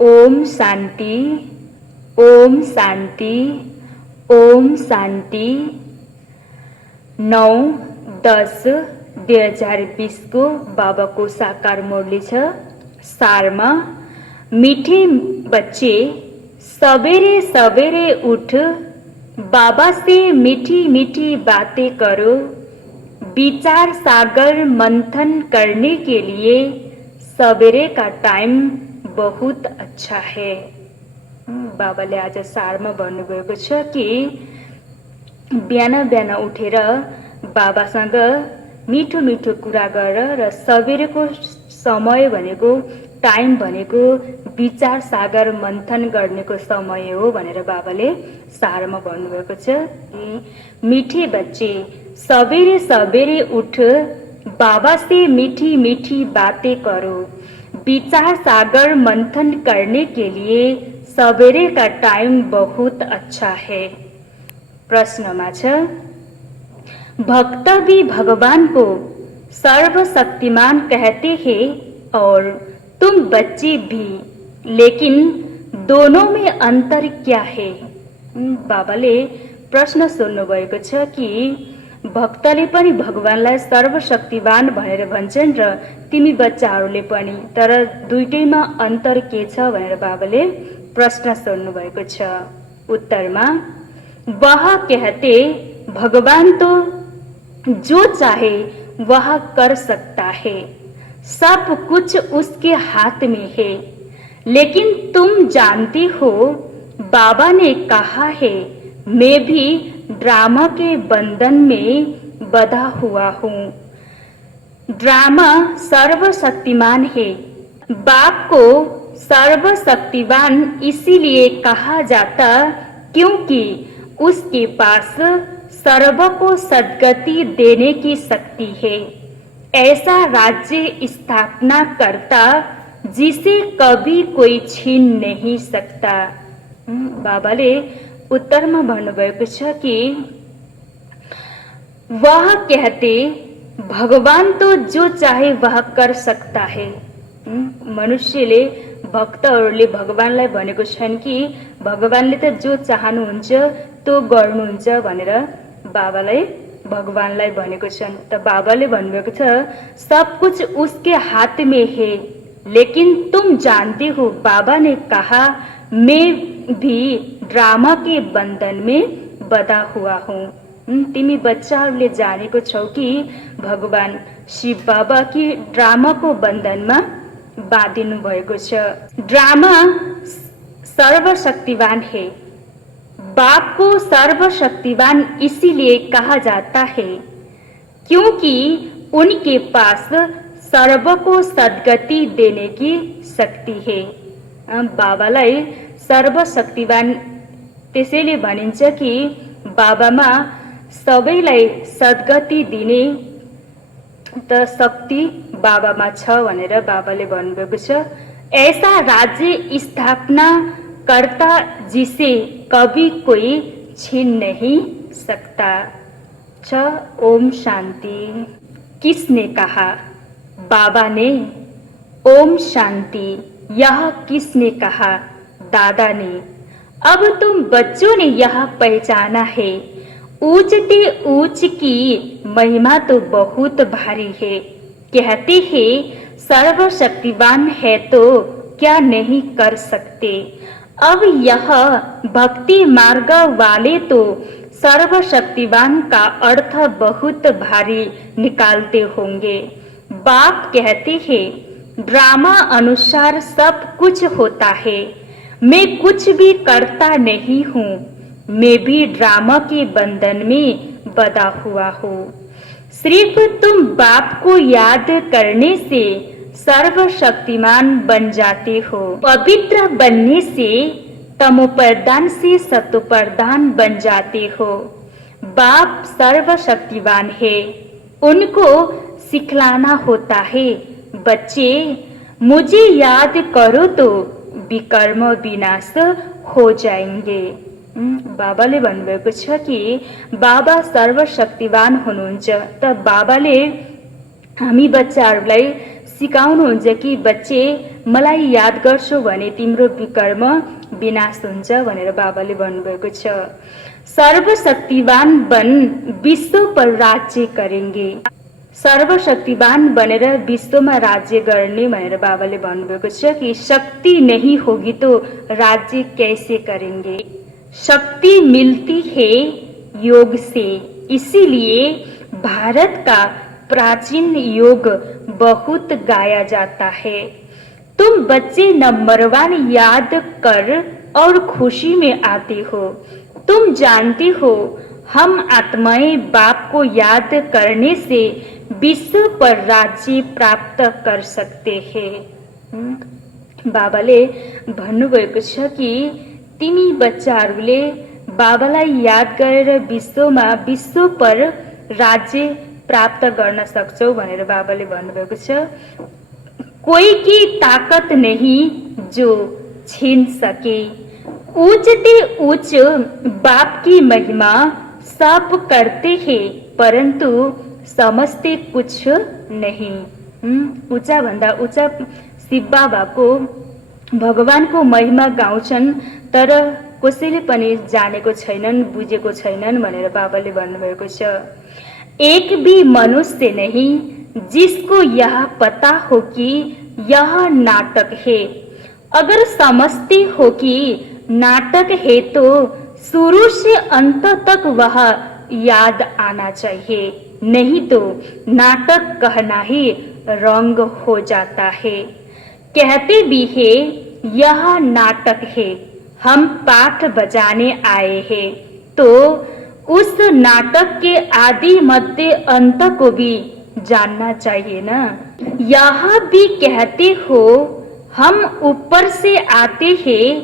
ओम शान्ति, ओम शान्ति, ओम शान्ति। 9-10-2020 को बाबाको साकार मुरली छ। सारमा, मीठे बच्चे सवेरे सवेरे उठ बाबा से मीठी मीठी बातें करो। विचार सागर मंथन करने के लिए सवेरे का टाइम बहुत अच्छा है। बाबाले आज सारमा भन्नुभएको छ कि बिहान बिहान उठेर बाबासँग मिठो मिठो कुरा गर र सवेरेको समय भनेको टाइम भनेको विचार सागर मन्थन गर्नेको समय हो भनेर बाबाले सारमा भन्नुभएको छ कि मीठे बच्चे सवेरे सवेरे उठ बाबा से मीठी मीठी बातें करो। विचार सागर मंथन करने के लिए सवेरे का टाइम बहुत अच्छा है। प्रश्नमा छ, भक्त भी भगवान को सर्वशक्तिमान कहते हैं और तुम बच्चे भी, लेकिन दोनों में अंतर क्या है? बाबाले प्रश्न सोध्नु भएको छ कि भक्तले पनि भगवानलाई सर्वशक्तिवान भनेर भन्छन् र तिमी बच्चाहरूले पनि, तर दुईटैमा अन्तर के छ भनेर बाबाले प्रश्न सोध्नु भएको छ। उत्तरमा, वह कहते भगवान तो जो चाहे वह कर सकता है, सब कुछ उसके हाथ में है, लेकिन तुम जानती हो बाबा ने कहा है मैं भी ड्रामा के बंधन में बंधा हुआ हूँ। ड्रामा सर्वशक्तिमान है। बाप को सर्वशक्तिवान इसीलिए कहा जाता क्योंकि उसके पास सर्व को सद्गति देने की शक्ति है। ऐसा राज्य स्थापना करता जिसे कभी कोई छीन नहीं सकता। बाबाले उत्तरमा भन्नुभएको छ कि वह कहते भगवान तो जो चाहे वह कर सकता है। मनुष्यले भक्तहरूले भगवानलाई भनेको छन् कि भगवानले त जो चाहनुहुन्छ त्यो गर्नुहुन्छ भनेर बाबालाई भगवानलाई भनेको छन्। त बाबाले भन्नुभएको छ सब कुछ उसके हाथ में है, लेकिन तुम जानते हो बाबा ने कहा मैं भी ड्रामा के बंधन में बंधा हुआ हूँ। तिमी बच्चाहरूले जानेको छौ कि भगवान शिव बाबा की ड्रामाको बन्धनमा बाँधिनु भएको छ। ड्रामा सर्वशक्तिवान है। बाप को सर्वशक्तिवान इसीलिए कहा जाता है क्योंकि उनके पास सर्व को सद्गति देने की शक्ति है। बाबालाई सर्वशक्तिवान त्यसैले भनिन्छ कि बाबामा सबैलाई सद्गति दिने त शक्ति बाबामा छ भनेर बाबाले भन्नुभएको छ। ऐसा राज्य स्थापना करता जिसे कभी कोई छीन नहीं सकता। ओम शांति। किसने कहा? बाबा ने। ओम शांति। यह किसने कहा? दादा ने। अब तुम बच्चों ने यह पहचाना है, ऊंचते ऊंच की महिमा तो बहुत भारी है। कहते हैं सर्वशक्तिवान है तो क्या नहीं कर सकते। अब यह भक्ति मार्ग वाले तो सर्वशक्तिवान का अर्थ बहुत भारी निकालते होंगे। बाप कहते हैं ड्रामा अनुसार सब कुछ होता है, मैं कुछ भी करता नहीं हूँ, मैं भी ड्रामा के बंधन में बंधा हुआ हूँ। सिर्फ तुम बाप को याद करने से सर्वशक्तिमान बन जाते हो। पवित्र बनने से तमोप्रधान से सतोप्रधान बन जाते हो। बाप सर्वशक्तिवान है, उनको सिखलाना होता है। बच्चे मुझे याद करो तो विकर्म विनाश हो जाएंगे। बाबाले भन्नुभएको छ कि बाबा सर्वशक्तिवान हुनुहुन्छ। त बाबाले हामी बच्चाहरूलाई सिकाउनुहुन्छ कि बच्चे मलाई याद गर्छौ भने तिम्रो विकर्म विनाश हुन्छ भनेर बाबाले भन्नुभएको छ। सर्वशक्तिवान बन विश्व पर राज्य करेंगे। सर्वशक्तिवान बनेर विश्वमा राज्य गर्ने भनेर बाबाले भन्नुभएको छ कि शक्ति नहीं होगी तो राज्य कैसे करेंगे। शक्ति मिलती है योग से, इसीलिए भारत का प्राचीन योग बहुत गाया जाता है। तुम बच्चे नंबर 1 याद कर और खुशी में आते हो। तुम जानते हो हम आत्माएं बाप को याद करने से विश्व पर राज्य प्राप्त कर सकते हैं। बाबाले भन्नुभएको छ कि तिमी बच्चाहरूले बाबालाई याद गरेर विश्व पर राज्य प्राप्त गर्न सक्छौ भनेर बाबाले भन्नुभएको छ। कोई की ताकत नहीं जो छीन सके, ऊंचते ऊंच बाप की महिमा सब करते हैं परंतु समझते कुछ नहीं। ऊंचा भन्दा ऊंचा शिव बाबाको भगवानको महिमा गाउँछन् तर कसैले पनि जानेको छैनन्, बुझेको छैनन् भनेर बाबाले भन्नुभएको छ। एक भी मनुष्य नहीं जिसको यह पता हो कि यह नाटक है। अगर समझते हो कि नाटक है तो शुरू से अंत तक वह याद आना चाहिए, नहीं तो नाटक कहना ही रंग हो जाता है। कहते भी है यह नाटक है, हम पाठ बजाने आए हैं, तो उस नाटक के आदि मध्य अंत को भी जानना चाहिए ना। यह भी कहते हो हम ऊपर से आते हैं,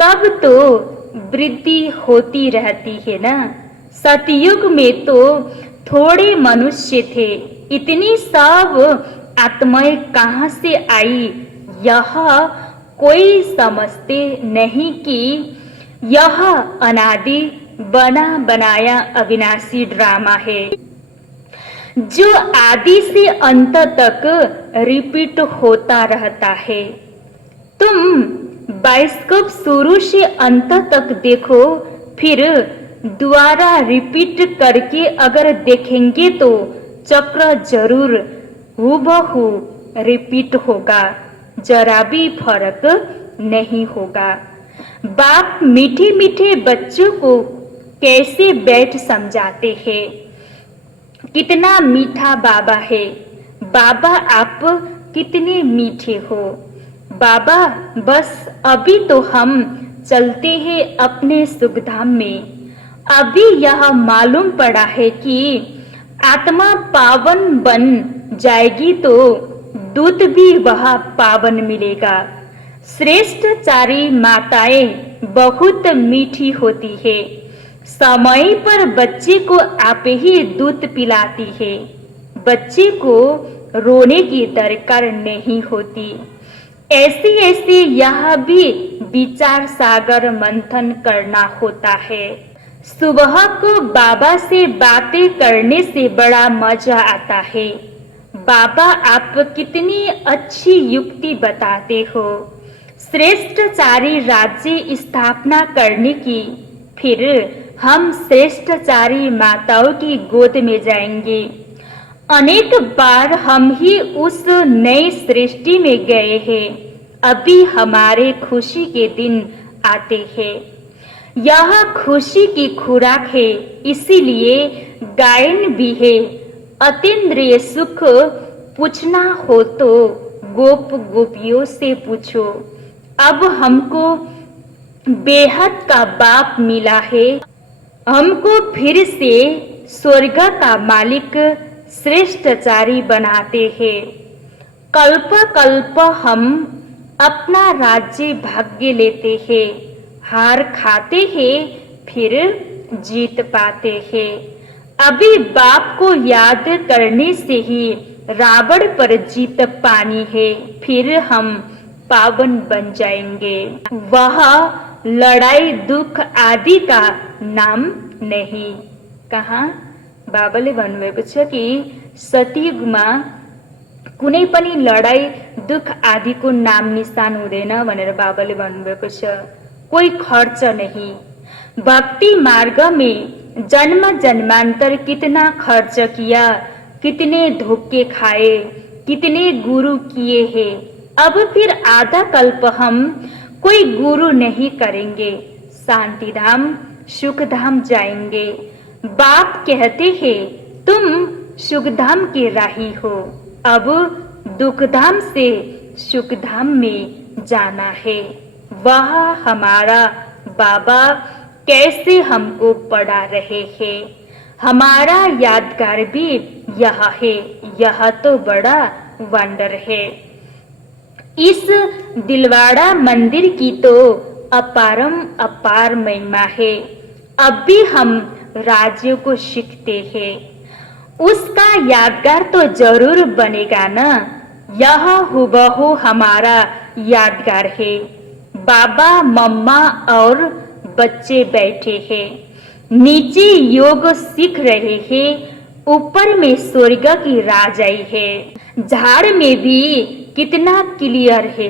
तब तो वृद्धि होती रहती है ना। सतयुग में तो थोड़े मनुष्य थे, इतनी सब आत्माएं कहाँ से आई यह कोई समझते नहीं कि यह अनादि बना बनाया अविनाशी ड्रामा है जो आदि से अंत तक रिपीट होता रहता है। तुम बाइस्कोप शुरू से अंत तक देखो, फिर दोबारा रिपीट करके अगर देखेंगे तो चक्र जरूर हूबहू रिपीट होगा, जरा भी फर्क नहीं होगा। बाप मीठे मीठे बच्चों को कैसे बैठ समझाते हैं, कितना मीठा बाबा है, बाबा आप कितने मीठे हो। बाबा बस अभी तो हम चलते हैं अपने सुखधाम में, अभी यह मालूम पड़ा है कि आत्मा पावन बन जाएगी तो दूध भी वह पावन मिलेगा। श्रेष्ठ चारी माताएं बहुत मीठी होती है, समय पर बच्चे को आप ही दूध पिलाती है, बच्चे को रोने की दरकार नहीं होती। ऐसे ऐसे यह भी विचार सागर मंथन करना होता है। सुबह को बाबा से बातें करने से बड़ा मजा आता है। बाबा आप कितनी अच्छी युक्ति बताते हो, श्रेष्ठ चारी राज्य स्थापना करने की, फिर हम श्रेष्ठ चारी माताओं की गोद में जाएंगे। अनेक बार हम ही उस नई सृष्टि में गए हैं, अभी हमारे खुशी के दिन आते हैं। यह खुशी की खुराक है, इसीलिए गायन भी है। अतीन्द्रिय सुख पूछना हो तो गोप गोपियों से पूछो। अब हमको बेहद का बाप मिला है, हमको फिर से स्वर्ग का मालिक श्रेष्ठचारी बनाते हैं। कल्प कल्प हम अपना राज्य भाग्य लेते हैं, हार खाते हैं फिर जीत पाते हैं। अभी बाप को याद करने से ही रावण पर जीत पानी है, फिर हम पावन बन जाएंगे। वह लड़ाई दुख आदि का नाम नहीं। कहाँ बाबाले भन्नुभएको छ कि सतयुगमा कुनै पनि लडाई दुख आदिको नाम निशान हुँदैन भनेर बाबाले भन्नुभएको छ। कोई खर्च नहीं। भक्ति मार्ग में जन्म जन्मांतर कितना खर्च किया, कितने धोखे खाए, कितने गुरु किए हैं। अब फिर आधा कल्प हम कोई गुरु नहीं करेंगे, शांति धाम सुख धाम जाएंगे। बाप कहते हैं तुम सुखधाम के राही हो, अब दुखधाम से सुखधाम में जाना है। वह हमारा बाबा कैसे हमको पढ़ा रहे हैं। हमारा यादगार भी यह है, यह तो बड़ा वंडर है। इस दिलवाड़ा मंदिर की तो अपारम अपार महिमा है। अब भी हम राज्यों को सीखते हैं, उसका यादगार तो जरूर बनेगा ना। यह हुबहू हमारा यादगार है। बाबा मम्मा और बच्चे बैठे हैं, नीचे योग सीख रहे हैं, ऊपर में स्वर्ग की राजाई है। झाड़ में भी कितना क्लियर है।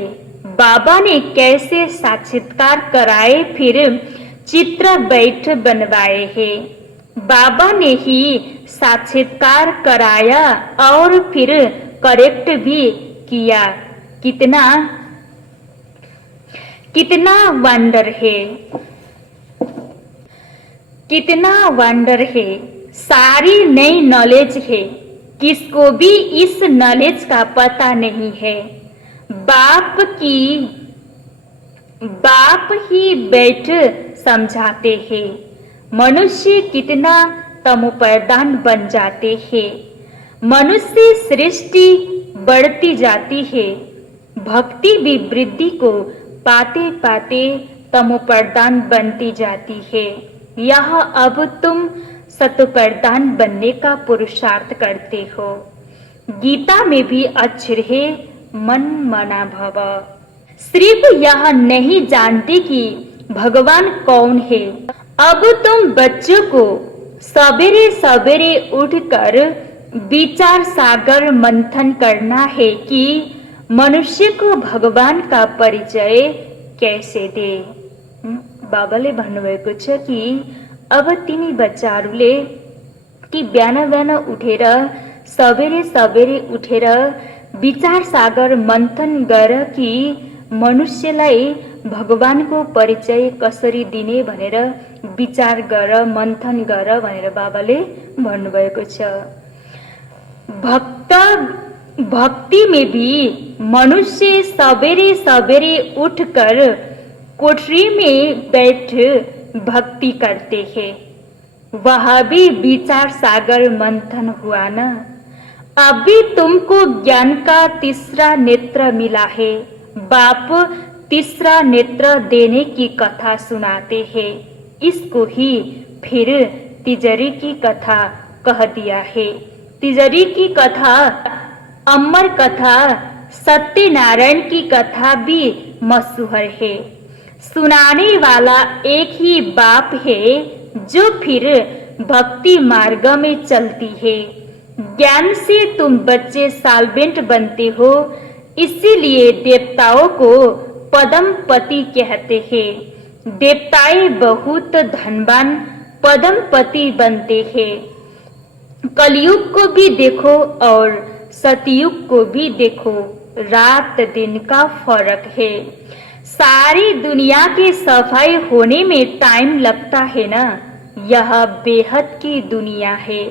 बाबा ने कैसे साक्षात्कार कराए, फिर चित्र बैठ बनवाए हैं। बाबा ने ही साक्षात्कार कराया और फिर करेक्ट भी किया। कितना कितना वंडर है, कितना वंडर है। सारी नई नॉलेज है, किसको भी इस नॉलेज का पता नहीं है। बाप ही बैठ समझाते हैं। मनुष्य कितना तमोप्रधान बन जाते हैं। मनुष्य सृष्टि बढ़ती जाती है, भक्ति भी वृद्धि को पाते पाते तमोप्रधान बनती जाती है। यह अब तुम सतोप्रधान बनने का पुरुषार्थ करते हो। गीता में भी अक्षर है मन मना भव। सिर्फ यह नहीं जानते कि भगवान कौन है। अब तुम बच्चों को सवेरे सवेरे उठकर विचार सागर मंथन करना है कि मनुष्य को भगवान का परिचय कैसे दे। बाबाले भन्नुभएको छ कि अब तिमी बच्चाहरूले कि बिहान बिहान उठेर सवेरे सवेरे उठेर विचार सागर मंथन गर कि मनुष्यलाई भगवानको परिचय कसरी दिने भनेर विचार गर, मंथन गर भनेर बाबाले भन्नुभएको छ। भक्ति में भी मनुष्य सवेरे सवेरे उठकर कोठरी में बैठ भक्ति करते हैं। वह भी विचार सागर मंथन हुआ ना। अभी तुमको ज्ञान का तीसरा नेत्र मिला है। बाप तीसरा नेत्र देने की कथा सुनाते हैं। इसको ही फिर तिजरी की कथा कह दिया है। तिजरी की कथा, अमर कथा, सत्यनारायण की कथा भी मशहूर है। सुनाने वाला एक ही बाप है जो फिर भक्ति मार्ग में चलती है। ज्ञान से तुम बच्चे साल्वेंट बनते हो, इसीलिए देवताओं को पद्मपति कहते हैं। देवताएं बहुत धनवान पद्मपति बनते हैं। कलयुग को भी देखो और सतयुग को भी देखो, रात दिन का फर्क है। सारी दुनिया की सफाई होने में टाइम लगता है ना। यह बेहद की दुनिया है।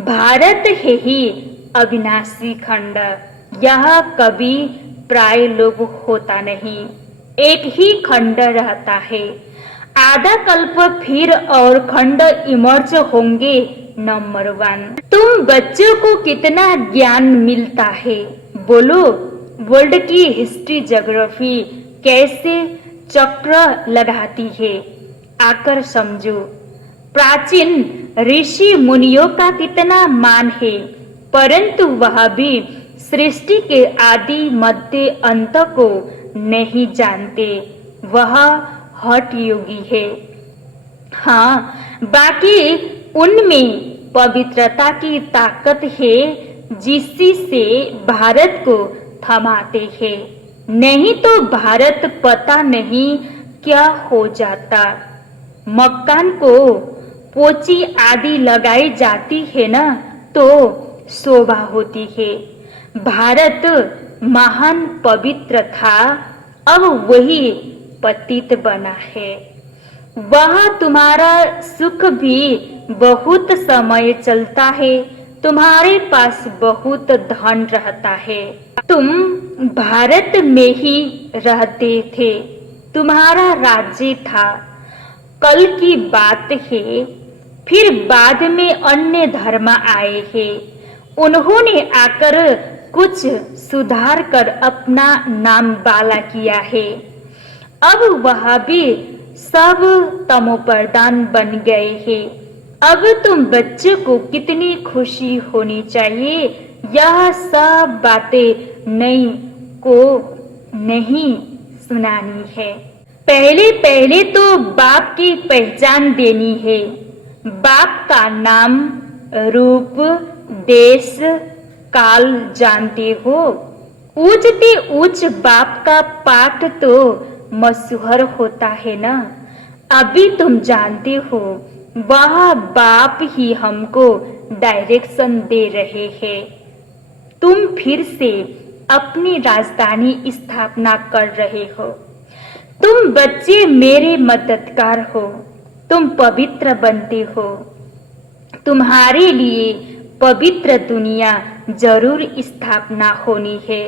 भारत है ही अविनाशी खंड। यह कभी प्राय लोग होता नहीं, एक ही खंड रहता है। आधा कल्प फिर और खंड इमर्ज होंगे। नंबर 1, तुम बच्चों को कितना ज्ञान मिलता है बोलो। वर्ल्ड की हिस्ट्री ज्योग्राफी कैसे चक्र लगाती है, आकर समझो। प्राचीन ऋषि मुनियों का कितना मान है, परंतु वह भी सृष्टि के आदि मध्य अंत को नहीं जानते। वह हठ योगी है। हाँ, बाकी उनमें पवित्रता की ताकत है, जिससे से भारत को थमाते हैं, नहीं तो भारत पता नहीं क्या हो जाता। मकान को पोची आदि लगाई जाती है ना तो शोभा होती है। भारत महान पवित्र था, अब वही पतित बना है। वह तुम्हारा सुख भी बहुत समय चलता है, तुम्हारे पास बहुत धन रहता है। तुम भारत में ही रहते थे, तुम्हारा राज्य था। कल की बात है, फिर बाद में अन्य धर्म आए हैं, उन्होंने आकर कुछ सुधार कर अपना नाम बाला किया है। अब वह भी सब तमोप्रधान बन गए हैं। अब तुम बच्चे को कितनी खुशी होनी चाहिए, यह सब बातें नई को नहीं सुनानी है। पहले पहले तो बाप की पहचान देनी है। बाप का नाम, रूप, देश, काल जानते हो। ऊंचते ऊंच बाप का पाठ तो मशहूर होता है ना। अभी तुम जानते हो, वह बाप ही हमको डायरेक्शन दे रहे हैं। तुम फिर से अपनी राजधानी स्थापना कर रहे हो। तुम बच्चे मेरे मददगार हो, तुम पवित्र बनते हो। तुम्हारे लिए पवित्र दुनिया जरूर स्थापना होनी है।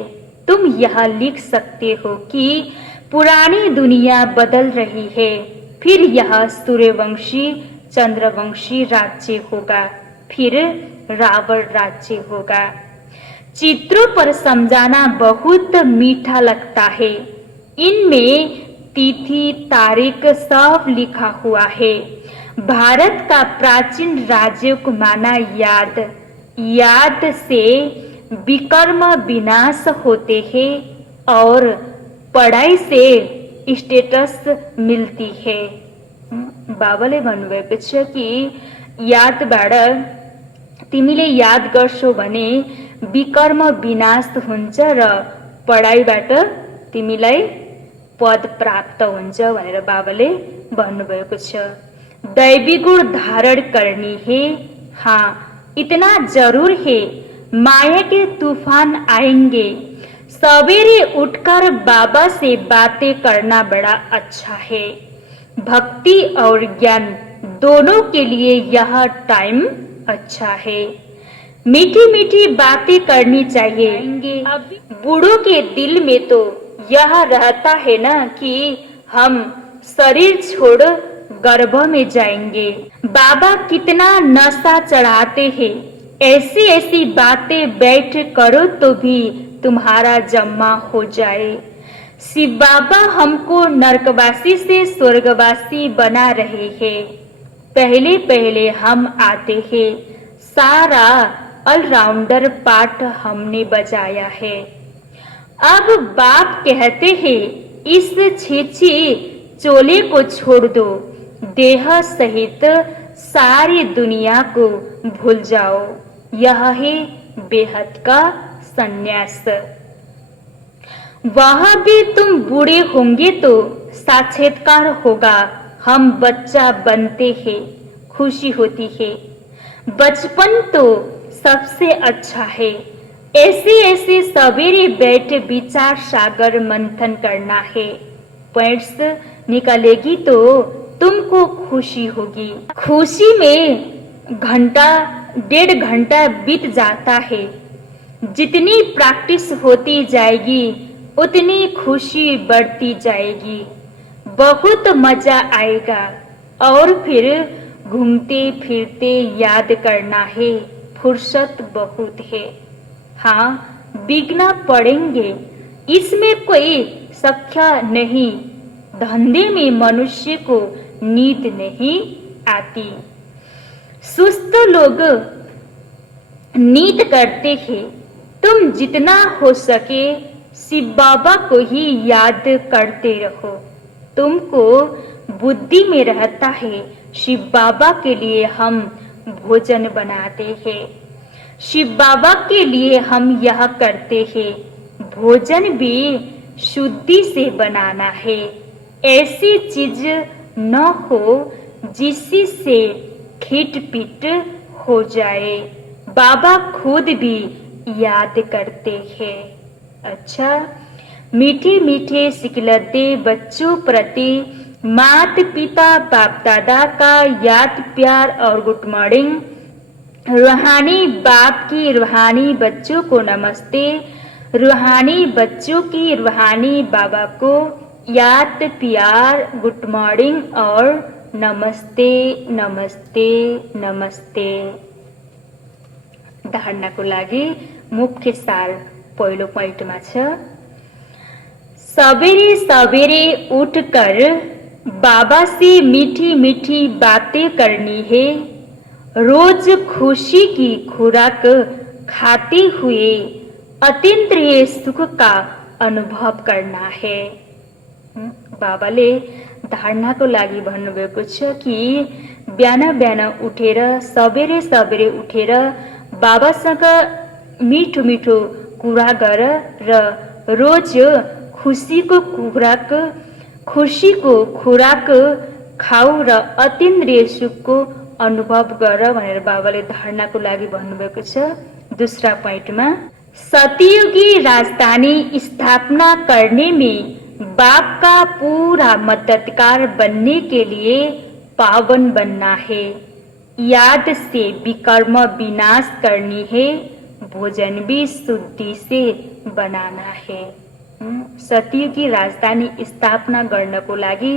तुम यह लिख सकते हो कि पुरानी दुनिया बदल रही है, फिर यह सूर्यवंशी चंद्रवंशी राज्य होगा, फिर रावण राज्य होगा। चित्रों पर समझाना बहुत मीठा लगता है। इनमें तिथि तारीख सब लिखा हुआ है। भारत का प्राचीन राज्य को माना याद, याद से विकर्म विनाश होते हैं और पढ़ाई से स्टेटस मिलती है। बाबाले भन्नुभएको छ कि यादबाट तिमीले याद गर्छौ भने विकर्म विनाश हुन्छ र पढाइबाट तिमीलाई पद प्राप्त हुन्छ भनेर बाबाले भन्नुभएको छ। दैवी गुण धारण करनी है, हाँ इतना जरूर है। माया के तूफान आएंगे। सवेरे उठकर बाबा से बातें करना बड़ा अच्छा है। भक्ति और ज्ञान दोनों के लिए यह टाइम अच्छा है। मीठी मीठी बातें करनी चाहिए। बूढ़ों के दिल में तो यह रहता है ना कि हम शरीर छोड़ गर्भ में जाएंगे। बाबा कितना नशा चढ़ाते हैं। ऐसी ऐसी बातें बैठ करो तो भी तुम्हारा जम्मा हो जाए। शिव बाबा हमको नरकवासी से स्वर्गवासी बना रहे हैं। पहले पहले हम आते हैं, सारा ऑलराउंडर पार्ट हमने बजाया है। अब बाप कहते हैं, इस छीछी चोले को छोड़ दो, देह सहित सारी दुनिया को भूल जाओ। यह है बेहद का संन्यास। वहां भी तुम बूढ़े होंगे तो साक्षात्कार होगा। हम बच्चा बनते हैं, खुशी होती है। बचपन तो सबसे अच्छा है। ऐसे ऐसे सवेरे बैठ विचार सागर मंथन करना है। पॉइंट्स निकालेगी तो तुमको खुशी होगी। खुशी में घंटा 1.5 घंटा बीत जाता है। जितनी प्रैक्टिस होती जाएगी उतनी खुशी बढ़ती जाएगी। बहुत मजा आएगा। और फिर घूमते फिरते याद करना है, फुर्सत बहुत है। हाँ बिगना पड़ेंगे, इसमें कोई शंका नहीं। धंधे में मनुष्य को नींद नहीं आती। सुस्त लोग नींद करते हैं। तुम जितना हो सके शिव बाबा को ही याद करते रहो। तुमको बुद्धि में रहता है शिव बाबा के लिए हम भोजन बनाते हैं। शिव बाबा के लिए हम यह करते हैं, भोजन भी शुद्धि से बनाना है। ऐसी चीज न हो जिससे खिटपिट हो जाए। बाबा खुद भी याद करते हैं। अच्छा, मीठे मीठे सिकलते बच्चों प्रति मात पिता बाप दादा का याद प्यार और गुड मॉर्निंग। रूहानी बाप की रूहानी बच्चों को नमस्ते। रूहानी बच्चों की रूहानी बाबा को याद प्यार गुड मॉर्निंग और नमस्ते नमस्ते नमस्ते। धारणाको लागि मुख्य सार पहिलो पोइन्टमा छ, सवेरे सवेरे उठकर बाबा से मीठी मीठी बातें करनी है। रोज खुशी की खुराक खाते हुए अतीन्द्रिय सुख का अनुभव करना है। बाबाले धारणाको लागि भन्नुभएको छ कि बिहान बिहान उठेर सबेरे सबेरे उठेर बाबासँग मिठो मिठो कुरा गर र रोज खुसीको खुराक खाऊ र अतीन्द्रिय सुखको अनुभव गर भनेर बाबाले धारणाको लागि भन्नुभएको छ। दूसरा पोइन्टमा, सतयुगी राजधानी स्थापना करने में बाप का पूरा मददगार बनने के लिए पावन बनना है। याद से विकर्म विनाश करनी है। भोजन भी शुद्धि से बनाना है। सतयुगी राजधानी स्थापना गर्नको लागि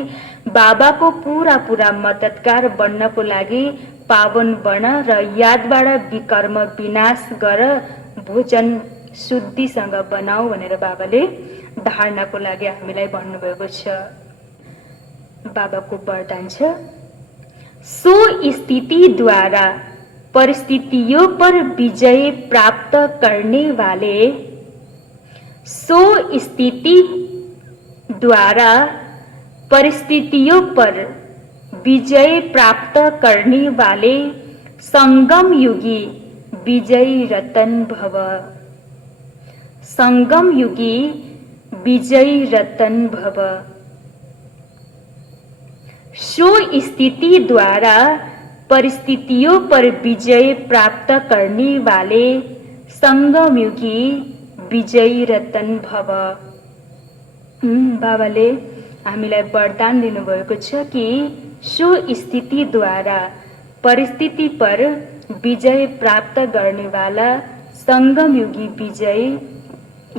बाबाको पूरा पूरा मददगार बन्नको लागि पावन बन र यादबाट विकर्म विनाश गर भोजन शुद्धिसँग बनाऊ भनेर बाबाले धारणाको लागि हामीलाई भन्नुभएको छ। बाबाको वरदान छ, सो स्थिति द्वारा परिस्थितियों पर विजय प्राप्त करने वाले, सो स्थिति द्वारा परिस्थितियों पर विजय प्राप्त करने वाले संगम युगी विजयी रतन भव। संगम युगी विजयी रतन भव। सो स्थिति द्वारा परिस्थितियों पर विजय प्राप्त करने वाले संगम युगी विजयी रतन भव। बाबाले हामीलाई वरदान दिनुभएको छ कि सो स्थितिद्वारा परिस्थिति पर विजय प्राप्त गर्नेवाला संगमयुगी विजयी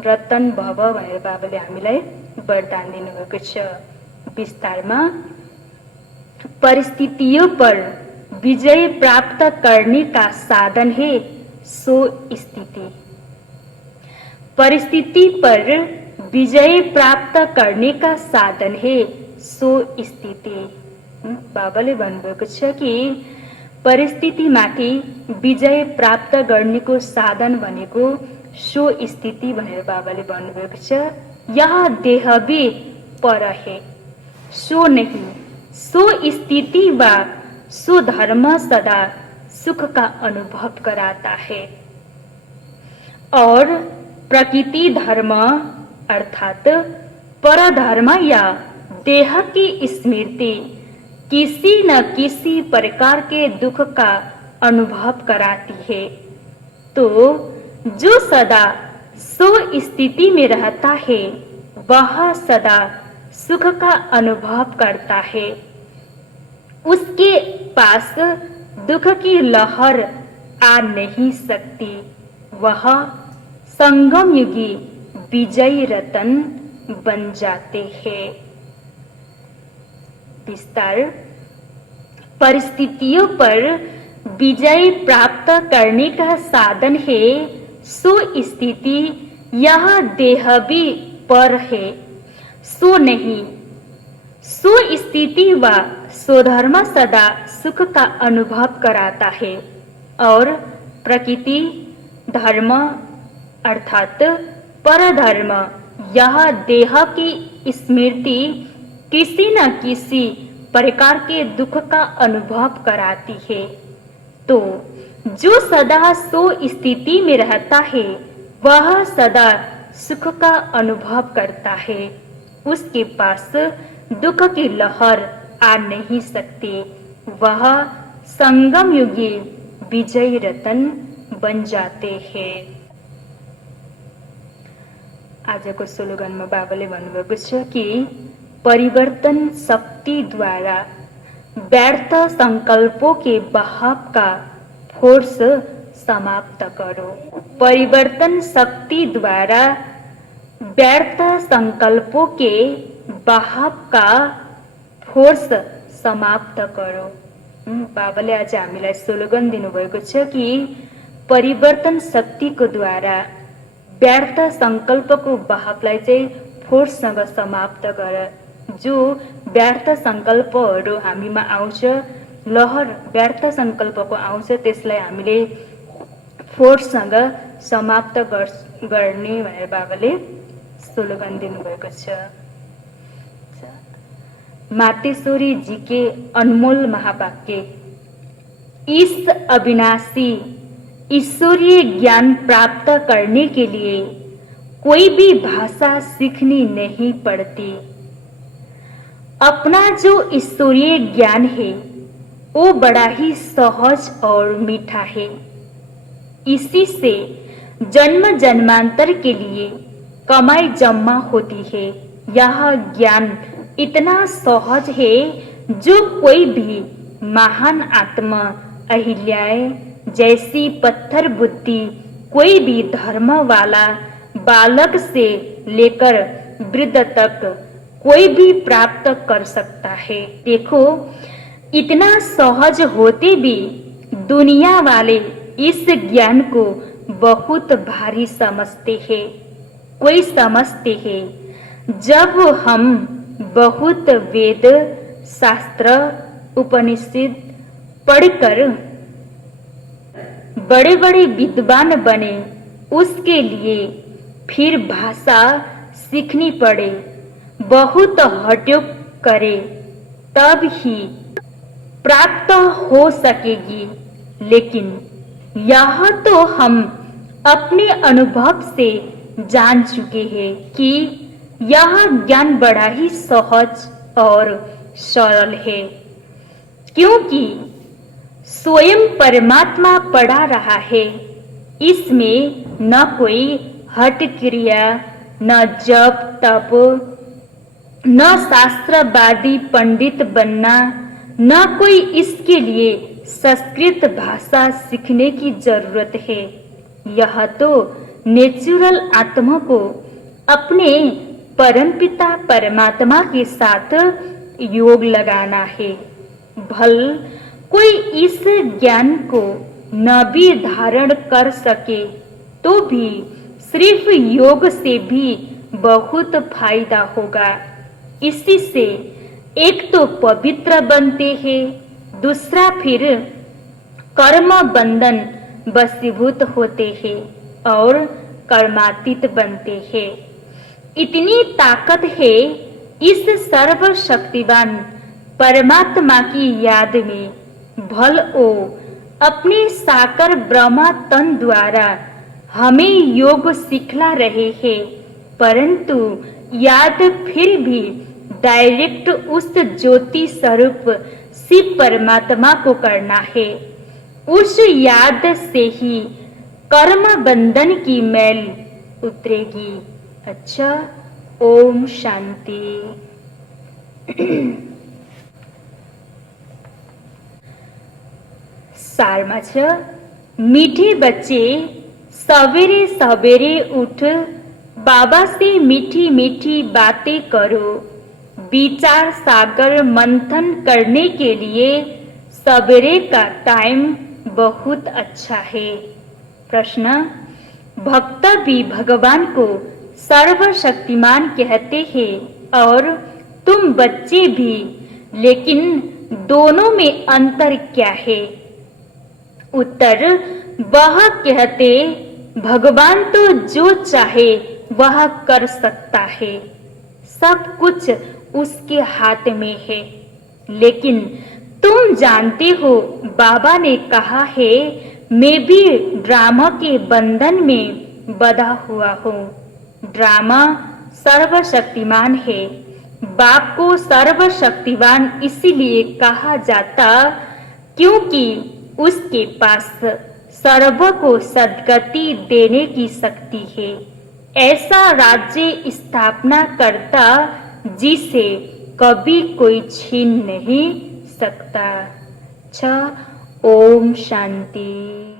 रतन भव भनेर बाबाले हामीलाई वरदान दिनुभएको छ। विस्तारमा, परिस्थितियों पर विजय प्राप्त करने का साधन है सो स्थिति। परिस्थिति पर विजय प्राप्त करने का साधन है सो स्थिति। बाबाले भन्नुभएको छ कि परिस्थितिमाथि विजय प्राप्त गर्नेको साधन भनेको सो स्थिति भनेर बाबाले भन्नुभएको छ। यह देह भी पर है, सो नहीं। सो स्थिति व सो धर्म सदा सुख का अनुभव कराता है और प्रकृति धर्म अर्थात परधर्म या देह की स्मृति किसी न किसी प्रकार के दुख का अनुभव कराती है। तो जो सदा सो स्थिति में रहता है वह सदा सुख का अनुभव करता है। उसके पास दुख की लहर आ नहीं सकती। वह संगम युगी विजयी रतन बन जाते हैं। विस्तार, परिस्थितियों पर विजय प्राप्त करने का साधन है सो स्थिति। यह देह भी पर है, सो नहीं। सो स्थिति व सो धर्म सदा सुख का अनुभव कराता है और प्रकृति धर्म अर्थात परधर्म यह देह की स्मृति किसी न किसी प्रकार के दुख का अनुभव कराती है। तो जो सदा सो स्थिति में रहता है वह सदा सुख का अनुभव करता है। उसके पास दुख की लहर आ नहीं सकती। वह संगम युगी विजय रतन बन जाते हैं। आजको स्लोगनमा बाबाले भन्नुभएको छ कि परिवर्तन शक्ति द्वारा व्यर्थ संकल्पों के बहाव का फोर्स समाप्त करो। परिवर्तन शक्ति द्वारा व्यर्थ संकल्पों के बहाव का फोर्स समाप्त करो। बाबाले आज हामीलाई स्लोगन दिनुभएको छ कि परिवर्तन शक्तिको द्वारा व्यर्थ संकल्पको बहावलाई चाहिँ फोर्ससँग समाप्त गर। जो व्यर्थ संकल्पहरू हामीमा आउँछ, लहर व्यर्थ संकल्पको आउँछ, त्यसलाई हामीले फोर्ससँग समाप्त गर्ने भनेर बाबाले स्लोगन दिनुभएको छ। मातेश्वरी जी के अनमोल महावाक्य, इस अविनाशी ईश्वरीय ज्ञान प्राप्त करने के लिए कोई भी भाषा सीखनी नहीं पड़ती। अपना जो ईश्वरीय ज्ञान है वो बड़ा ही सहज और मीठा है। इसी से जन्म जन्मांतर के लिए कमाई जमा होती है। यह ज्ञान इतना सहज है जो कोई भी महान आत्मा अहिल्याएं जैसी पत्थर बुद्धि कोई भी धर्म वाला बालक से लेकर वृद्ध तक कोई भी प्राप्त कर सकता है। देखो, इतना सहज होते भी दुनिया वाले इस ज्ञान को बहुत भारी समझते हैं। कोई समझते हैं जब हम बहुत वेद शास्त्र उपनिषद पढ़कर बड़े बड़े विद्वान बने, उसके लिए फिर भाषा सीखनी पड़े, बहुत हट्योग करे, तब ही प्राप्त हो सकेगी। लेकिन यह तो हम अपने अनुभव से जान चुके हैं कि यह ज्ञान बड़ा ही सहज और सरल है, क्योंकि स्वयं परमात्मा पढ़ा रहा है। इसमें न कोई हठ क्रिया, न जप तप, न शास्त्रवादी पंडित बनना, न कोई इसके लिए संस्कृत भाषा सीखने की जरूरत है। यह तो नेचुरल आत्मा को अपने परमपिता परमात्मा के साथ योग लगाना है। भल कोई इस ज्ञान को न भी धारण कर सके तो भी सिर्फ योग से भी बहुत फायदा होगा। इसी से एक तो पवित्र बनते हैं, दूसरा फिर कर्म बंधन वशीभूत होते हैं और कर्मातीत बनते हैं। इतनी ताकत है इस सर्वशक्तिवान परमात्मा की याद में। भल ओ अपने साकार ब्रह्मा तन द्वारा हमें योग सिखला रहे हैं, परंतु याद फिर भी डायरेक्ट उस ज्योति स्वरूप शिव परमात्मा को करना है। उस याद से ही कर्म बंधन की मैल उतरेगी। अच्छा, ओम शांति। सारमा छ, मीठे बच्चे सवेरे सवेरे उठ बाबा से मीठी मीठी बातें करो। विचार सागर मंथन करने के लिए सवेरे का टाइम बहुत अच्छा है। प्रश्न, भक्त भी भगवान को सर्वशक्तिमान कहते हैं और तुम बच्चे भी, लेकिन दोनों में अंतर क्या है? उत्तर, वह कहते भगवान तो जो चाहे वह कर सकता है, सब कुछ उसके हाथ में है। लेकिन तुम जानते हो बाबा ने कहा है मैं भी ड्रामा के बंधन में बंधा हुआ हूँ। ड्रामा सर्वशक्तिमान है। बाप को सर्वशक्तिवान इसीलिए कहा जाता क्योंकि उसके पास सर्व को सद्गति देने की शक्ति है। ऐसा राज्य स्थापना करता जिसे कभी कोई छीन नहीं सकता। ओम शांति।